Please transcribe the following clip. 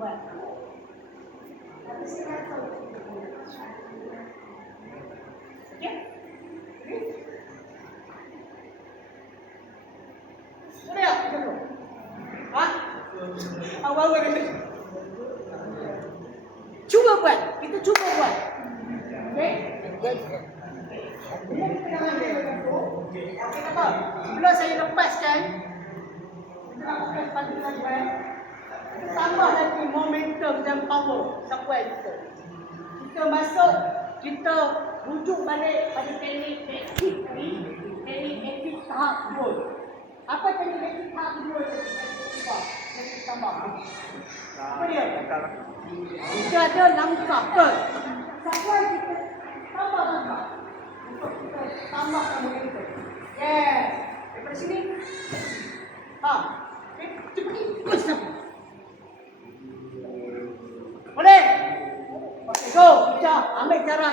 Buat. Tapi saya tahu. Okey? Sudah, dulu. Awal-awal ni. Cuba buat. Kita cuba buat. Okey? Sebelum saya lepaskan, tambah lagi momentum dan power sapuai kita. Kita masuk, kita rujuk balik pada teknik aktif tahap kedua. Apa teknik aktif tahap kedua? Kita tambah. Apa dia? Kita ada langkah ke? Sapuai kita tambah langkah. Untuk kita tambahkan momentum. Yes. Daripada sini. Kita pergi. Push sapu. Boleh? Okay, go. Kita ambil cara